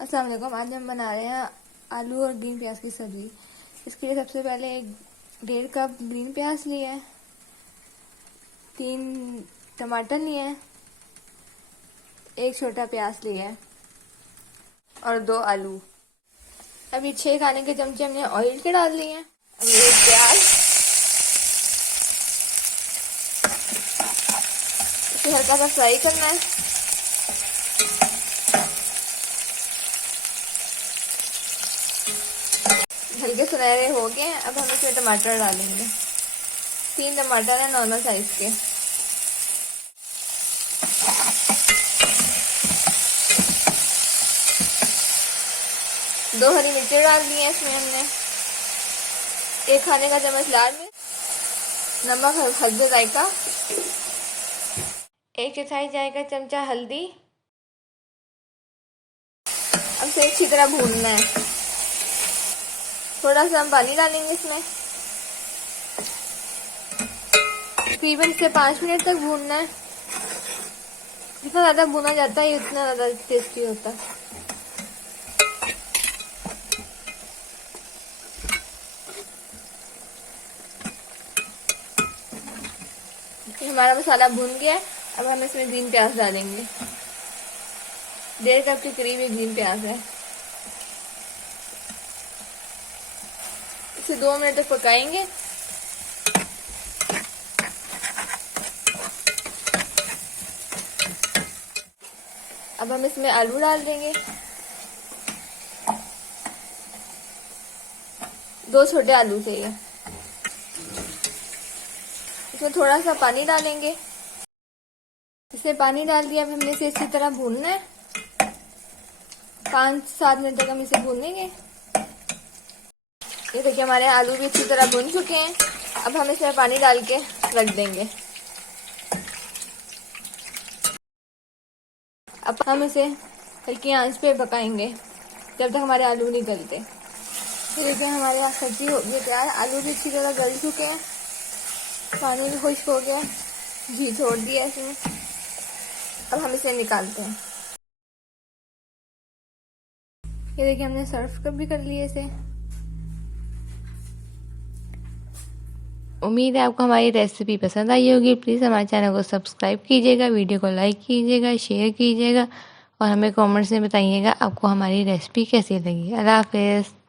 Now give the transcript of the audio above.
अस्सलाम वालेकुम। आज हम बना रहे हैं आलू और ग्रीन प्याज की सब्जी। इसके लिए सबसे पहले 1.5 कप ग्रीन प्याज लिए हैं, 3 टमाटर लिए हैं, 1 छोटा प्याज लिया है और 2 आलू। अभी 6 खाने के चमचे हमने ऑयल के डाल लिए हैं। अभी 1 प्याज, इसे हल्का सा फ्राई करना है। हल्के सुनहरे हो गए। अब हम इसमें टमाटर डालेंगे। 3 टमाटर है नॉर्मल साइज के। दो हरी मिर्ची डाल दी है इसमें हमने। 1 खाने का चम्मच लाल मिर्च, नमक हल्दी जायका, 1/4 चाय का चमचा हल्दी। अब इसे अच्छी तरह भूनना है। थोड़ा सा हम पानी डालेंगे इसमें। तकरीबन से 5 मिनट तक भूनना है। जितना ज़्यादा भुना जाता है उतना ज़्यादा टेस्टी होता है। हमारा मसाला भून गया है। अब हम इसमें ग्रीन प्याज डालेंगे। 1.5 कप के करीब ये ग्रीन प्याज है। इसे 2 मिनट तक पकाएंगे। अब हम इसमें आलू डाल देंगे। 2 छोटे आलू चाहिए। इसमें थोड़ा सा पानी डालेंगे। इसे पानी डाल दिया। अब हमने इसे इसी तरह भूनना है। 5-7 मिनट तक हम इसे भूनेंगे। ये देखिए हमारे आलू भी अच्छी तरह भून चुके हैं। अब हम इसमें पानी डाल के रख देंगे। अब हम इसे हल्की आंच पे पकाएंगे जब तक हमारे आलू नहीं गलते। ये देखिए हमारे यहाँ सब्जी हो गई तैयार। आलू भी अच्छी तरह गल चुके हैं। पानी भी खुश्क हो गया। घी छोड़ दिया इसमें। अब हम इसे निकालते हैं। ये देखिए हमने सर्व भी कर लिया इसे। उम्मीद है आपको हमारी रेसिपी पसंद आई होगी। प्लीज़ हमारे चैनल को सब्सक्राइब कीजिएगा, वीडियो को लाइक कीजिएगा, शेयर कीजिएगा और हमें कमेंट्स में बताइएगा आपको हमारी रेसिपी कैसी लगी। अल्लाह हाफ़िज़।